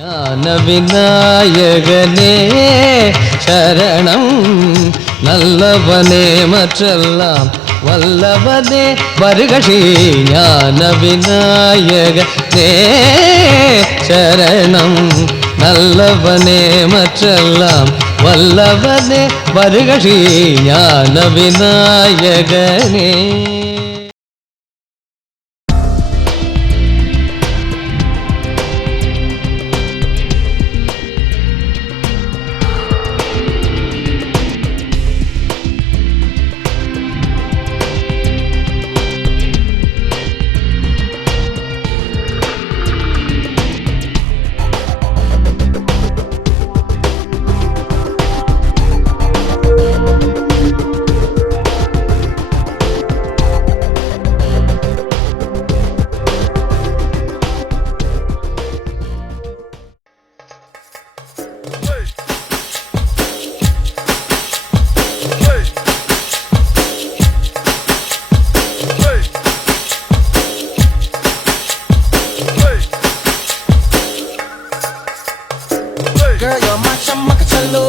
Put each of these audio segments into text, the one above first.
ஞான விநாயகனே சரணம், நல்லவனே மற்றெல்லாம் வல்லவனே வருக ஸ்ரீ ஞான விநாயகனே சரணம், நல்லவனே மற்றெல்லாம் வல்லவனே வருக ஸ்ரீ ஞான விநாயகனே. Girl, you're my chamakachalo.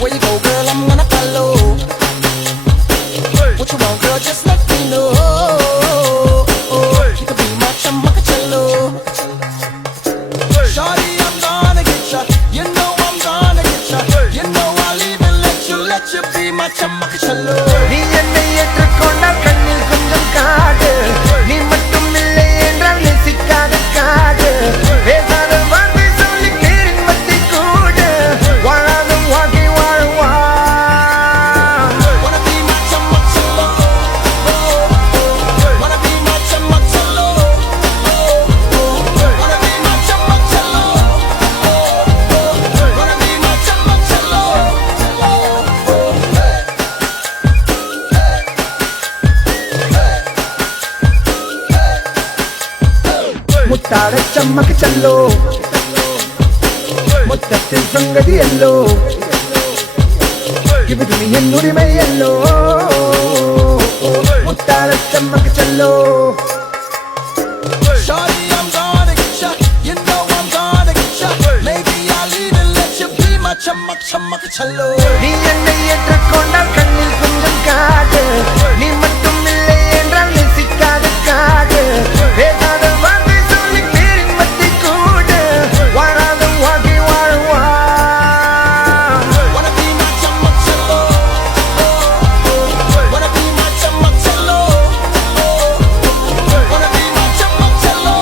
Where you go, girl, I'm gonna follow. What you want, girl, just let me know. You can be my chamakachalo. Shawty, I'm gonna get ya. You know I'm gonna get ya. You know I'll even let you be my chamakachalo. நீ என்னை ஏற்றுக்கொண்டால் கண்ணில் கொஞ்சம் காடு, நீ மட்டும் இல்லை என்றால் நேசிக்காத காடு. பேசாத வார்த்தை சொல்லி நேரின் மத்தி கூடு, வாழாத வாழ்க்கை வாழ்வா. Wanna be my chamakachalo. Wanna be my chamakachalo. Wanna be my chamakachalo. Wanna be my chamakachalo. முத்தாட சம்மக்கு செல்லோ, மொத்தத்தில் சங்கதி எல்லோ, இது நீ என் உரிமை எல்லோ. முத்தாட சம்மக்கு செல்லோ. Shawty, I'm gonna get ya. You know I'm gonna get ya. Maybe I'll even let you be my chamakachalo. நீ என்னை ஏற்றுக்கொண்டால் கண்ணில் கொஞ்சம் காடு, நீ மட்டும் இல்லை என்றால் நேசிக்காத காடு. பேசாத வார்த்தை சொல்லி நேரின் மத்தி கூடு, வாழாத வாழ்க்கை வாழ்வா. Wanna be my chamakachalo. Wanna be my chamakachalo. Wanna be my chamakachalo.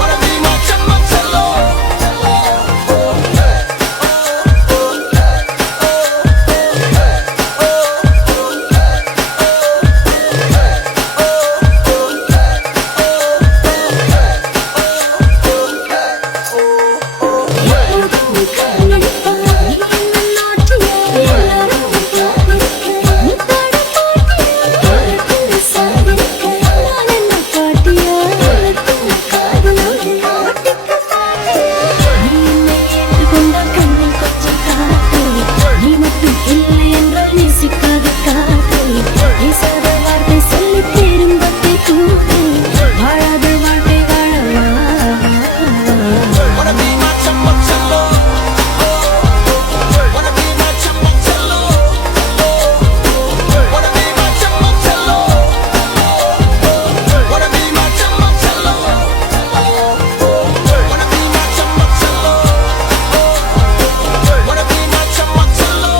Wanna be my chamakachalo. Wanna be my chamakachalo. Wanna be my chamakachalo. Wanna be my chamakachalo. Wanna be my chamakachalo. Wanna be my chamakachalo. Wanna be my chamakachalo.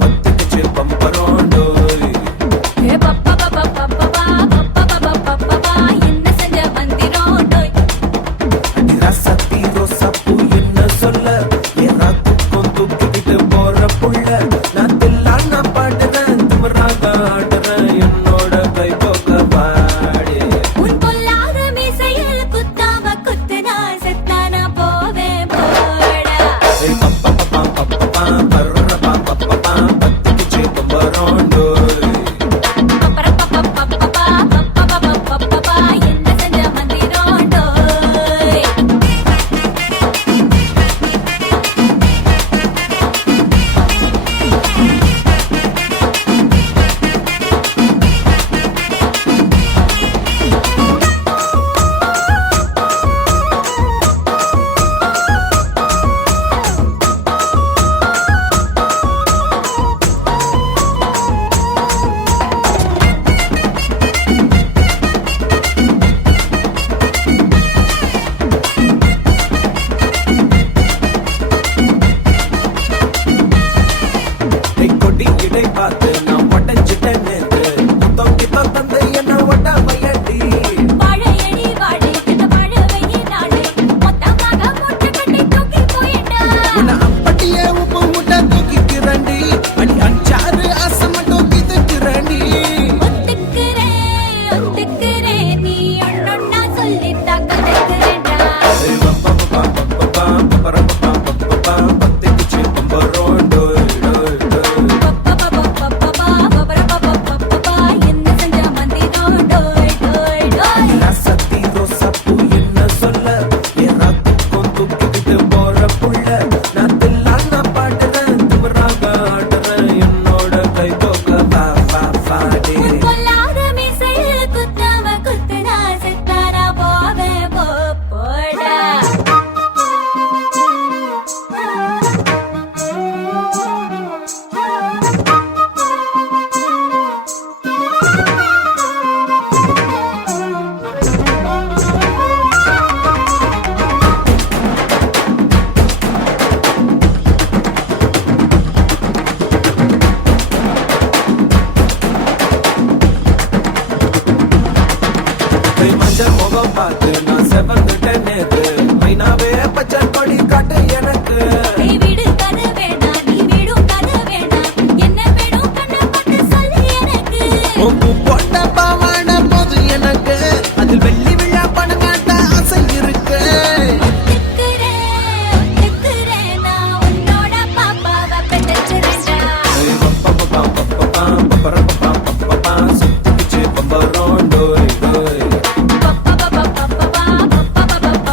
பத்துக்குச்சு பம்பரோண்டோய் ஏ பப்பா பப்பா பப்பா பப்பா பப்பா என்ன செஞ்ச வந்திரோண்டோய் ரசத்தி ரோசப்பூ என்ன சொல்ல ஏராத்துக்கும் தூக்கிக்கிட்டு போற புள்ள நான் தில்லான பாடுறேன் திமிராக ஆடுறேன் என்னோட கை போக்க பாடு உன் பொல்லாத மீசையில் குத்தாம குத்துனா செத்தானா போவேன் போடா பத்துக்குச்சு பம்பரோண்டோய் பப்பா என்ன செஞ்ச வந்திரோண்டோய் கொடி இடை பார்த்து நான் ஒட்டஞ்சிட்டேன் நேத்து தொங்கித்தோ தந்தை என்ன ஒட்ட வையடி வாழையடி வாழை இந்த வாழவையே நாளை மொத்தமாக மூட்டை கட்டி தூக்கி போயிட்டா உன்னை அப்பட்டியே உப்பு முட்டை தூக்கிக்கிறண்டி அடி அஞ்சாறு ஆசை மட்டும் கிதுக்கிறண்டி ஒத்துக்கிறேன் நீ ஒன்னொன்னா சொல்லித்தா கதைக்கிறேன்டா பத்துக்குச்சு பம்பரோண்டோய் பப்பா என்ன செஞ்ச வந்திரோண்டோய் டோய் டோய் ரசத்தி ரோசப்பூ என்ன சொல்ல ஏராத்துக்கும் தூக்கிக்கிட்டு போற புள்ள நான் தில்லான பாடுறேன் திமிராக ஆடுறேன் என்னோட கை போக்க பாடே உன் பொல்லாத மீசையில் குத்தாம குத்துனா செத்தானா போவேன் போடா மஞ்சள் முகம் பார்த்து நான் செவந்துட்டேன் நேத்து மைனாவே பச்சை கொடி காட்டு எனக்கு நீ வீடு கண்ணு வேணாம் நீ வீடும் கண்ணு வேணாம் என்ன வேணும் கண்ணை பார்த்து சொல்லு எனக்கு உப்பு போட்ட பாவாட போது எனக்கு அதில் வெள்ளி விழா பணங்காட்ட ஆசை இருக்கு ஒத்துக்கிறேன் நான் உன்னோட பாப்பாவை பெற்றேன்டா சுத்திக்குச்சு பம்பரோண்டோய்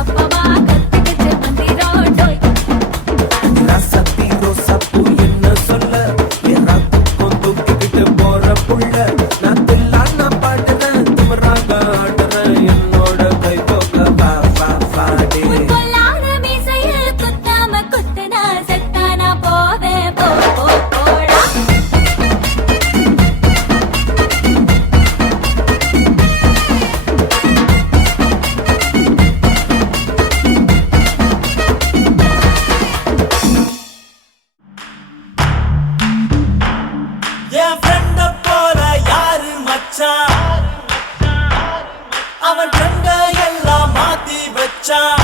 பப்பா கத்துக்கிச்சு வந்திரோண்டோய் ரசத்தி ரோசப்பூ என்ன சொல்ல ஏராத்துக்கும் தூக்கிக்கிட்டு போற புள்ள நான் தில்லான பாடுறேன் திமிராக ஆடுறேன் என்னோட கை போக்க பாடே உன் பொல்லாத மீசையில் குத்தாம குத்துனா செத்தானா போவேன் போடா என் ஃப்ரெண்ட போல யாரு மச்சான் அவன் ஃப்ரெண்ட எல்லாம் மாத்தி வச்சான்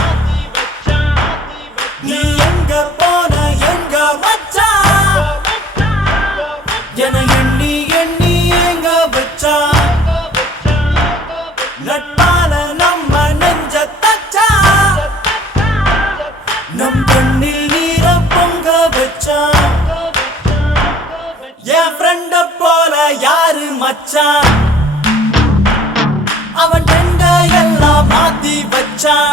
நீ எங்க போன எங்க மச்சான் என எண்ணி எண்ணி எங்க வச்சான் நட்பால நம்ம நெஞ்ச தச்சான் நம் கண்ணில் நீர பொங்க வச்சான் என் ஃப்ரெண்ட போல யாரு மச்சான் அவன் ஃப்ரெண்ட எல்லாம் மாத்தி வச்சான்